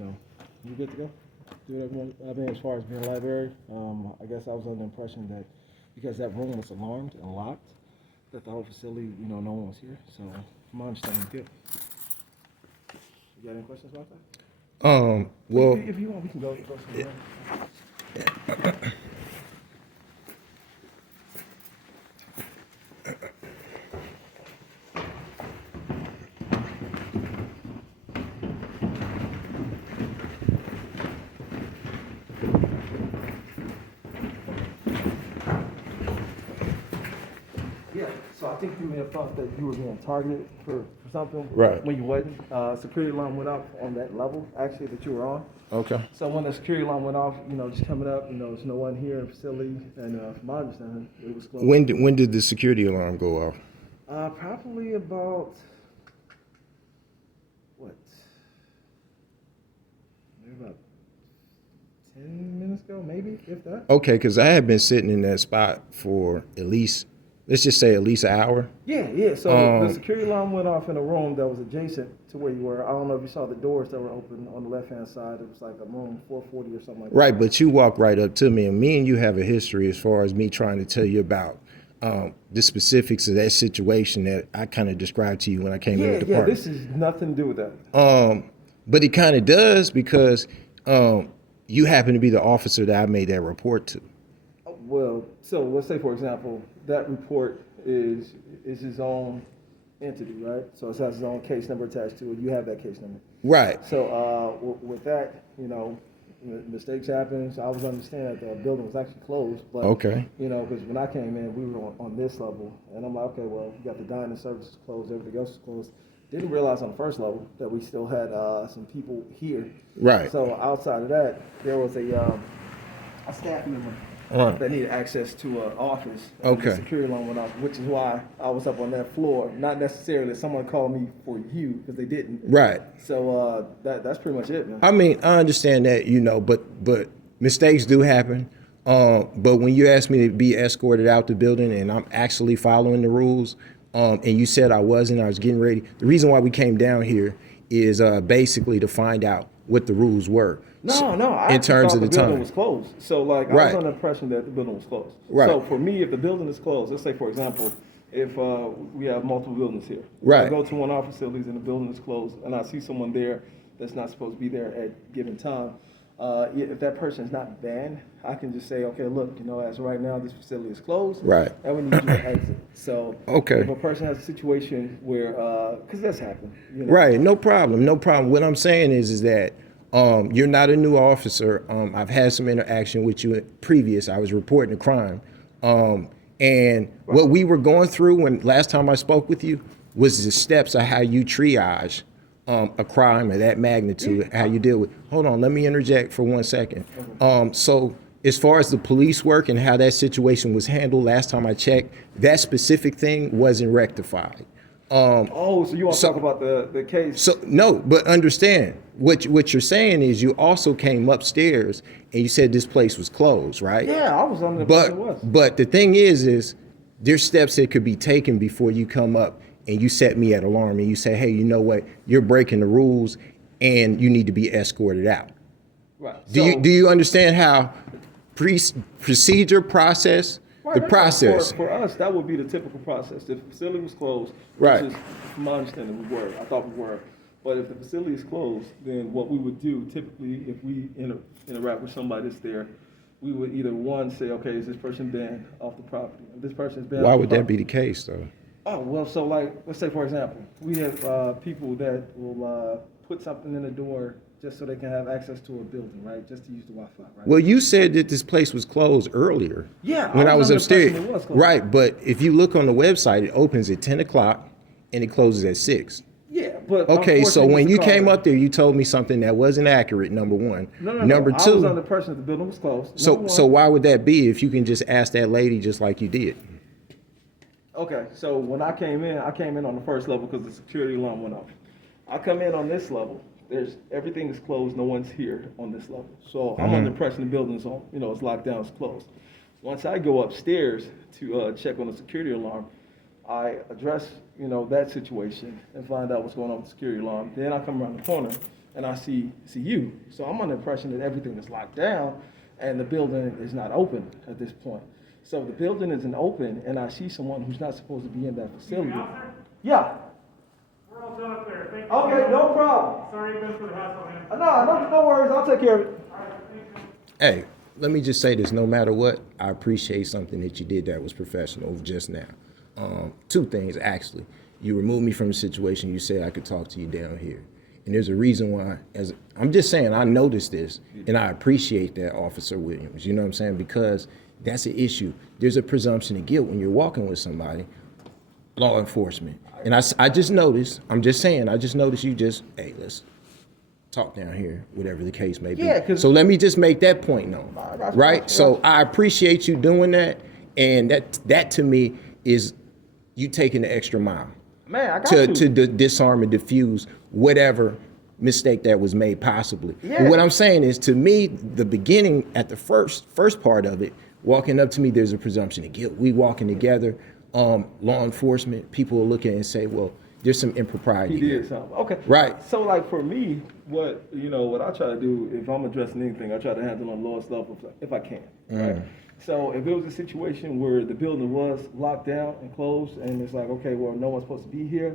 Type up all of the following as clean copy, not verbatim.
you good to go? Do whatever you want. I mean, as far as being a library, I guess I was under the impression that because that room was alarmed and locked, that the whole facility, no one was here. So, from my understanding, good. You got any questions about that? Well, If you want, we can go somewhere. Yeah, so I think you may have thought that you were being targeted for something. Right. When you wasn't. Security alarm went off on that level, actually, that you were on. okay. So when the security alarm went off, just coming up, there's no one here in the facility, and from my understanding, it was closed. When did the security alarm go off? Probably about, maybe about 10 minutes ago, maybe, if that. Okay, because I had been sitting in that spot for at least, let's just say at least an hour. Yeah. So the security alarm went off in a room that was adjacent to where you were. I don't know if you saw the doors that were open on the left-hand side. It was like a room 440 or something like that. Right, but you walked right up to me, and you have a history as far as me trying to tell you about the specifics of that situation that I kind of described to you when I came in the department. This has nothing to do with that. But it kind of does because you happen to be the officer that I made that report to. Well, so let's say, for example, that report is his own entity, right? So it has his own case number attached to it. You have that case number. Right. So with that, mistakes happen. So I was understanding that the building was actually closed. But, Okay. because when I came in, we were on this level. And I'm like, okay, well, you got the dining services closed, everything else is closed. Didn't realize on the first level that we still had some people here. Right. So outside of that, there was a staff member that needed access to an office. Okay. The security alarm went off, which is why I was up on that floor. Not necessarily someone called me for you, because they didn't. Right. So that's pretty much it, man. I mean, I understand that, but mistakes do happen. But when you asked me to be escorted out the building and I'm actually following the rules, and you said I wasn't, I was getting ready. The reason why we came down here is basically to find out what the rules were. No. I in terms thought of the building time was closed. So I was Right. under the impression that the building was closed. Right. So for me, if the building is closed, let's say for example, if we have multiple buildings here, Right. I go to one of our facilities and the building is closed, and I see someone there that's not supposed to be there at a given time. If that person is not banned, I can just say, okay, look, as of right now, this facility is closed, Right. and we need you to exit. So Okay. if a person has a situation where, because that's happened, Right, no problem. What I'm saying is that you're not a new officer. I've had some interaction with you previous. I was reporting a crime. And what we were going through when last time I spoke with you was the steps of how you triage a crime of that magnitude, how you deal with. Hold on, let me interject for 1 second. So as far as the police work and how that situation was handled last time I checked, that specific thing wasn't rectified. so you want to talk about the case? So no, but understand what you're saying is you also came upstairs and you said this place was closed, right? Yeah, I was under the impression it was. But the thing is there's steps that could be taken before you come up and you set me at alarm and you say, hey, you know what? You're breaking the rules and you need to be escorted out. Right. Do you understand how procedure process? Right, The process. For us, that would be the typical process. If the facility was closed, Right. which is, from my understanding, I thought we were. But if the facility is closed, then what we would do typically, if we interact with somebody that's there, we would either one say, okay, is this person banned off the property? If this person is banned Why off would the that be property, the case though? Oh, well, so let's say, for example, we have people that will put something in the door just so they can have access to a building, right? Just to use the Wi-Fi, right? Well, you said that this place was closed earlier. Yeah, when I was under the upstairs. impression it was closed. Right, but if you look on the website, it opens at 10 o'clock and it closes at 6. Yeah, but Okay, so unfortunately, when Mr. you came Carter- up there, you told me something that wasn't accurate, number one. No. Number I was two, under the impression that the building was closed. so Number so one. why would that be if you can just ask that lady just like you did? Okay, so when I came in on the first level because the security alarm went off. I come in on this level. Everything is closed. No one's here on this level. So I'm under the impression the building's on. It's locked down. It's closed. Once I go upstairs to check on the security alarm, I address that situation and find out what's going on with the security alarm. Then I come around the corner and I see you. So I'm under the impression that everything is locked down and the building is not open at this point. So the building isn't open and I see someone who's not supposed to be in that facility. Yeah. We're all done up there. Thank you. Okay, no problem. Sorry again for the hassle, man. No worries. I'll take care of it. All right, thank you. Hey, let me just say this, no matter what, I appreciate something that you did that was professional just now. Two things, actually. You removed me from the situation. You said I could talk to you down here. And there's a reason why, I'm just saying, I noticed this, and I appreciate that, Officer Williams, you know what I'm saying? Because that's an issue. There's a presumption of guilt when you're walking with somebody, law enforcement. And I just noticed, I'm just saying, I just noticed you just, hey, let's talk down here, whatever the case may be. Yeah, so let me just make that point known, right? So I appreciate you doing that, and that to me is you taking the extra mile. Man, I got to disarm and diffuse whatever mistake that was made possibly. Yeah. But what I'm saying is, to me, the beginning at the first part of it, walking up to me, there's a presumption of guilt. We walking together, law enforcement, people will look at it and say, well, there's some impropriety He here. did something. Okay. Right. So like for me, what I try to do, if I'm addressing anything, I try to handle on the lowest level if I can. Right. So if it was a situation where the building was locked down and closed, and it's like, okay, well, no one's supposed to be here.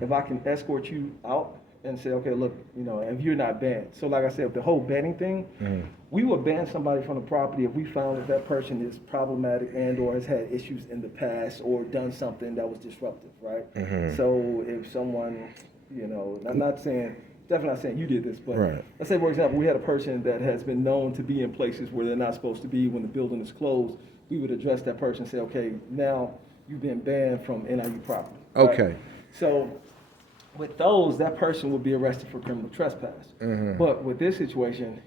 If I can escort you out and say, okay, look, if you're not banned. So like I said, the whole banning thing, we would ban somebody from the property if we found that that person is problematic and or has had issues in the past or done something that was disruptive, right? So if someone, I'm not saying, definitely not saying you did this, but let's say, for example, we had a person that has been known to be in places where they're not supposed to be when the building is closed. We would address that person and say, okay, now you've been banned from NIU property. Right? Okay. So with those, that person would be arrested for criminal trespass. But with this situation,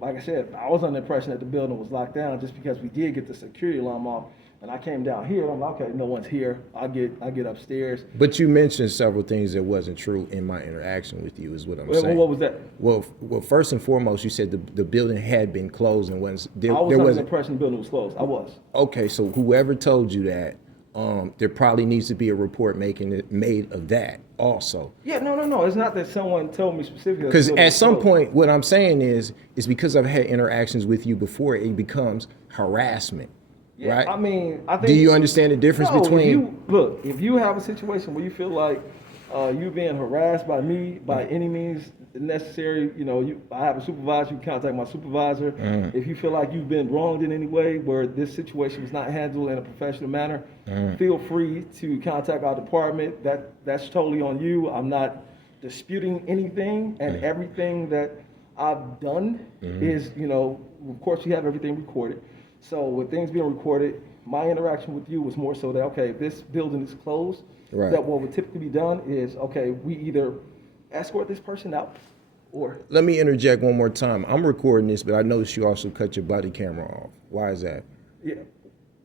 like I said, I was under the impression that the building was locked down just because we did get the security alarm off. And I came down here, and I'm like, okay, no one's here. I get upstairs. But you mentioned several things that wasn't true in my interaction with you, is what I'm saying. What was that? Well, first and foremost, you said the building had been closed and there I was under the wasn't. impression the building was closed. I was. Okay, so whoever told you that, there probably needs to be a report made of that also. Yeah, no. It's not that someone told me specifically. Because at some point, what I'm saying is because I've had interactions with you before, it becomes harassment. Yeah, right? I mean, I think. Do you understand the difference between? If you have a situation where you feel like you're being harassed by me by any means necessary, I have a supervisor. You contact my supervisor. If you feel like you've been wronged in any way, where this situation was not handled in a professional manner, feel free to contact our department. That's totally on you. I'm not disputing anything, and everything that I've done is, of course, you have everything recorded. So with things being recorded, my interaction with you was more so that, okay, if this building is closed, that what would typically be done is, okay, we either escort this person out or... Let me interject one more time. I'm recording this, but I noticed you also cut your body camera off. Why is that? Yeah,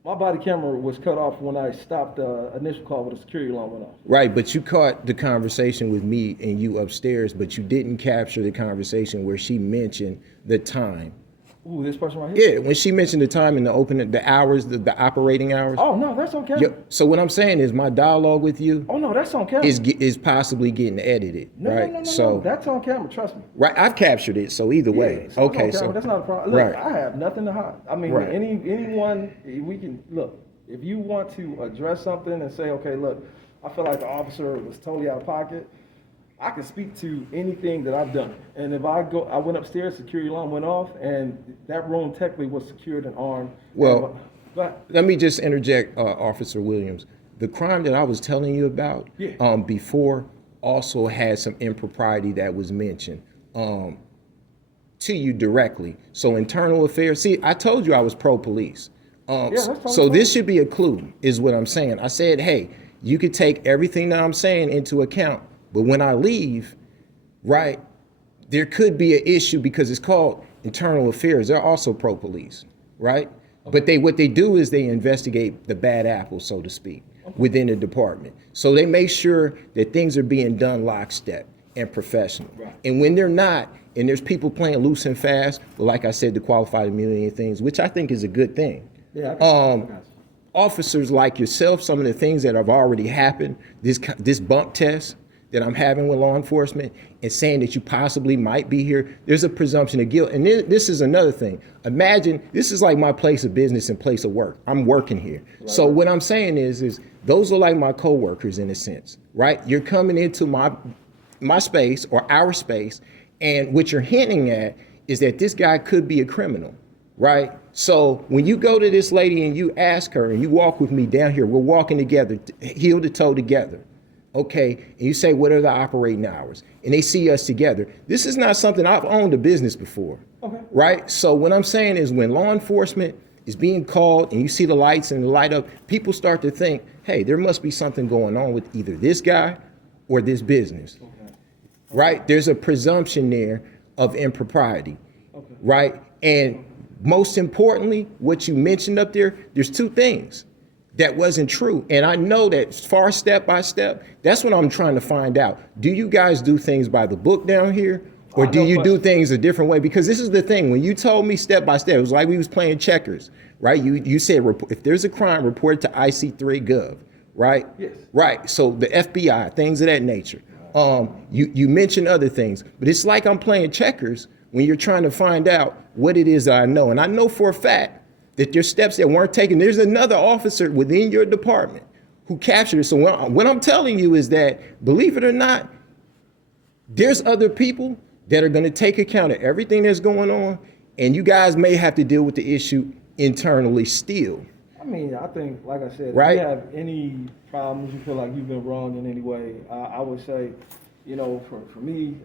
my body camera was cut off when I stopped the initial call with the security alarm went off. Right, but you caught the conversation with me and you upstairs, but you didn't capture the conversation where she mentioned the time. Ooh, this person right here? Yeah, when she mentioned the time and the hours, the operating hours. Oh, no, that's on camera. So what I'm saying is my dialogue with you Oh, no, that's on camera. is possibly getting edited, right? No, that's on camera, trust me. Right, I've captured it, so either way. So Okay, it's on camera, so that's not a problem. Look, right. I have nothing to hide. I mean, Right. anyone, we can, look, if you want to address something and say, okay, look, I feel like the officer was totally out of pocket, I can speak to anything that I've done. And if I went upstairs, security alarm went off, and that room technically was secured and armed. Well, but let me just interject, Officer Williams. The crime that I was telling you about before also had some impropriety that was mentioned to you directly. So internal affairs. See, I told you I was pro-police. So this should be a clue, is what I'm saying. I said, hey, you could take everything that I'm saying into account, but when I leave, right, there could be an issue because it's called internal affairs. They're also pro-police, right? But what they do is they investigate the bad apples, so to speak, within the department. So they make sure that things are being done lockstep and professional. Right. And when they're not, and there's people playing loose and fast, but like I said, the qualified immunity and things, which I think is a good thing. yeah, Officers like yourself, some of the things that have already happened, this bump test, that I'm having with law enforcement and saying that you possibly might be here, there's a presumption of guilt. And this is another thing. Imagine this is like my place of business and place of work. I'm working here. Right. So what I'm saying is those are like my coworkers in a sense, right? You're coming into my space or our space, and what you're hinting at is that this guy could be a criminal, right? So when you go to this lady and you ask her and you walk with me down here, we're walking together, heel to toe together. Okay, and you say, what are the operating hours? And they see us together. This is not something I've owned a business before, okay, right? So what I'm saying is when law enforcement is being called and you see the lights and the light up, people start to think, hey, there must be something going on with either this guy or this business, okay, right? There's a presumption there of impropriety, okay, right? And most importantly, what you mentioned up there, there's two things that wasn't true. And I know that far step by step, that's what I'm trying to find out. Do you guys do things by the book down here? Or do you do things a different way? Because this is the thing, when you told me step by step, it was like we was playing checkers, right? You said, if there's a crime, report it to IC3 right? Yes. Right, so the FBI, things of that nature. You mentioned other things, but it's like I'm playing checkers when you're trying to find out what it is that I know. And I know for a fact that there's steps that weren't taken. There's another officer within your department who captured it. So what I'm telling you is that, believe it or not, there's other people that are going to take account of everything that's going on, and you guys may have to deal with the issue internally still. I mean, I think, like I said, right? If you have any problems, you feel like you've been wronged in any way, I would say, you know, for me,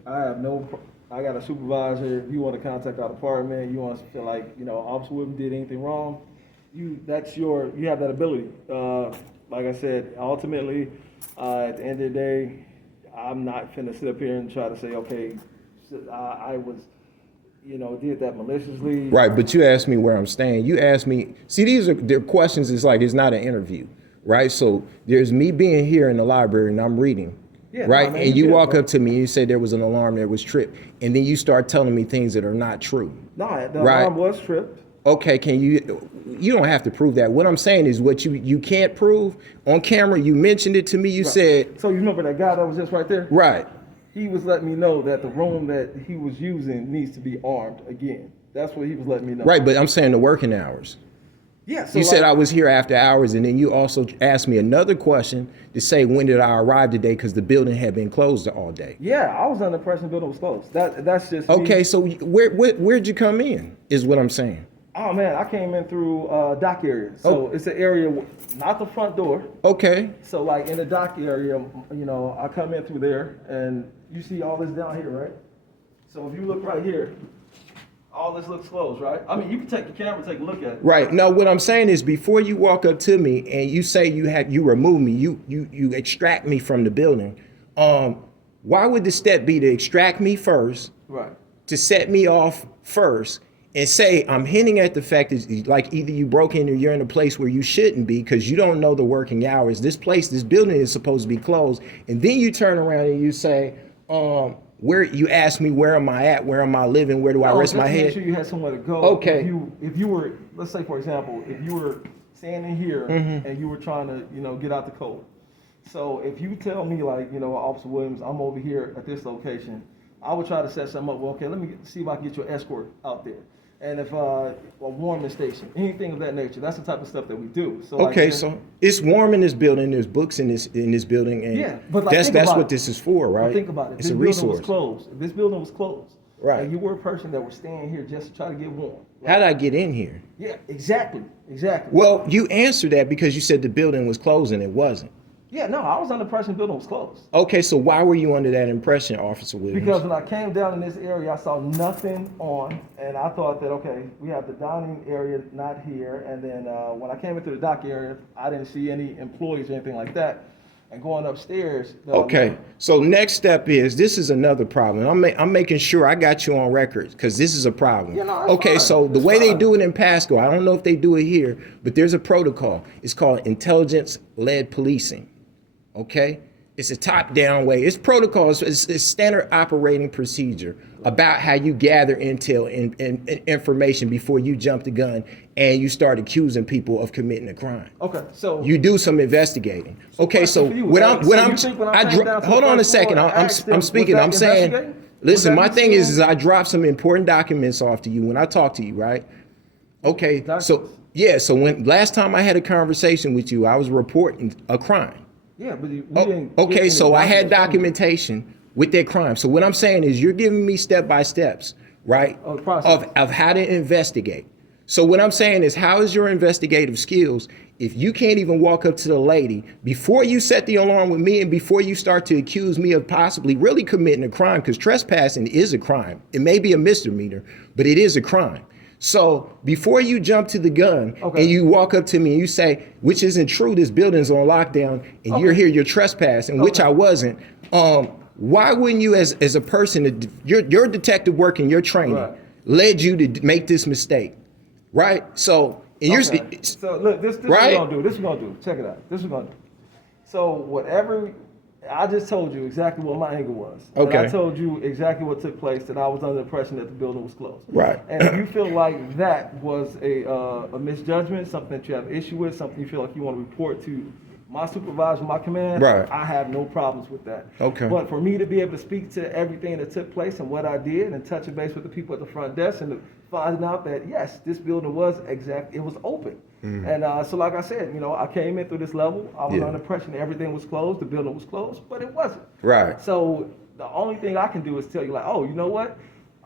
I got a supervisor. If you want to contact our department, you want to feel like, you know, Officer Whitman did anything wrong, you have that ability. Like I said, ultimately, at the end of the day, I'm not finna sit up here and try to say, okay, I was, you know, did that maliciously. Right, but you asked me where I'm staying. You asked me, see, they're questions. It's like, it's not an interview, right? So there's me being here in the library and I'm reading. Yeah, right, and you walk up to me and you say there was an alarm that was tripped, and then you start telling me things that are not true. No, the alarm was tripped. Okay, you don't have to prove that. What I'm saying is what you can't prove on camera. You mentioned it to me. You said. So you remember that guy that was just right there? Right. He was letting me know that the room that he was using needs to be armed again. That's what he was letting me know. Right, but I'm saying the working hours. Yeah, so you said I was here after hours, and then you also asked me another question to say when did I arrive today because the building had been closed all day. Yeah, I was under the impression the building was closed. That's just okay. Me. So where'd you come in? Is what I'm saying. Oh man, I came in through dock area. So it's an area, not the front door. Okay. So like in the dock area, you know, I come in through there, and you see all this down here, right? So if you look right here. All this looks closed, right? I mean, you can take the camera, take a look at it. Right. No, what I'm saying is before you walk up to me and you say you remove me, you extract me from the building. Why would the step be to extract me first? Right. To set me off first and say I'm hinting at the fact that like either you broke in or you're in a place where you shouldn't be because you don't know the working hours. This building is supposed to be closed. And then you turn around and you say, where you ask me where am I at, where am I living, where do I rest my head? Make sure you had somewhere to go. Okay. If you were, let's say for example, if you were standing here and you were trying to, you know, get out the cold. So if you tell me like, you know, Officer Williams, I'm over here at this location, I would try to set something up. Well, okay, let me see if I can get you an escort out there. And if a warming station, anything of that nature, that's the type of stuff that we do. So okay, like, so it's warm in this building. There's books in this building, and yeah, but like, that's what this is for, right? But think about it. It's this a building resource. Was closed. If this building was closed, right? And you were a person that was staying here just to try to get warm. Right? How'd I get in here? Yeah, exactly. Well, you answered that because you said the building was closed and it wasn't. Yeah, no, I was under the impression the building was closed. Okay, so why were you under that impression, Officer Williams? Because when I came down in this area, I saw nothing on, and I thought that, okay, we have the dining area not here, and then when I came into the dock area, I didn't see any employees or anything like that. And going upstairs. Okay, so next step is, this is another problem. I'm making sure I got you on record, because this is a problem. Yeah, no, okay, fine. So the way they do it in Pasco, I don't know if they do it here, but there's a protocol. It's called intelligence-led policing. Okay, It's a top-down way. It's protocols. It's standard operating procedure about how you gather intel and information before you jump the gun and you start accusing people of committing a crime. Okay, so You do some investigating. Okay, so question for you, what Eric. I'm, So what you I'm, think when I I came dro- down to the hold on a first floor second. and I'm asked them, I'm was speaking. that I'm saying, investigating? listen. Was My that thing you is I dropped some important documents off to you when I talked to you, right? Okay, so yeah, so when last time I had a conversation with you, I was reporting a crime. Yeah, but you Oh, didn't. get okay, any so I had documents from me. documentation with that crime. So what I'm saying is you're giving me step by steps, right? Oh, the process. Of how to investigate. So what I'm saying is how is your investigative skills if you can't even walk up to the lady before you set the alarm with me and before you start to accuse me of possibly really committing a crime, because trespassing is a crime. It may be a misdemeanor, but it is a crime. So before you jump to the gun Okay. and you walk up to me and you say, which isn't true, this building's on lockdown, and you're here, you're trespassing, which I wasn't. Why wouldn't you, as a person, your detective work and your training Right. led you to make this mistake, right? So, and Okay. So look, this right? what we're gonna do. This is what we're gonna do. Check it out. This is what we're gonna do. So whatever, I just told you exactly what my angle was. And Okay. I told you exactly what took place. That I was under the impression that the building was closed. Right. And if you feel like that was a misjudgment, something that you have issue with, something you feel like you want to report to my supervisor, my command, Right. I have no problems with that. Okay. But for me to be able to speak to everything that took place and what I did and touch base with the people at the front desk and finding out that yes, this building was it was open. And so like I said, I came in through this level. I was Yeah. under the impression that everything was closed, the building was closed, but it wasn't. Right. So the only thing I can do is tell you like, oh, you know what?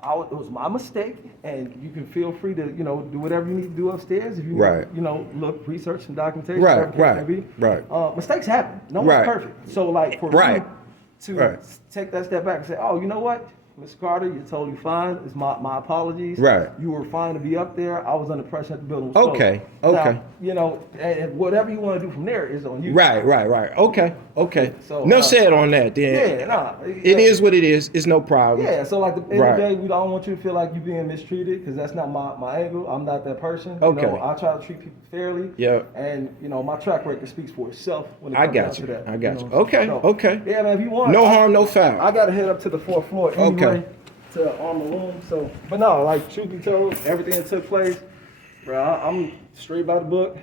It was my mistake, and you can feel free to, do whatever you need to do upstairs. If you, Right. look, research some documentation. Right, whatever the case may be. right. Mistakes happen. No Right. one's perfect. So like for Right. me to Right. take that step back and say, oh, you know what? Mr. Carter, you're totally fine. It's my apologies. Right. You were fine to be up there. I was under pressure that the building was closed. Okay, okay. Now, and whatever you want to do from there is on you. Right. Okay. So, No said on that then. Yeah, nah. It is what it is. It's no problem. Yeah, so like at the end Right. of the day, we don't want you to feel like you're being mistreated because that's not my angle. I'm not that person. Okay. I try to treat people fairly. Yeah. And my track record speaks for itself when it I comes got down you. to that. I got you. So, Okay. Yeah, man. If you want, No harm, no foul. I gotta head up to the fourth floor anyway Okay. to arm the room. So, but no, like truth be told, everything that took place, bro, I'm straight by the book.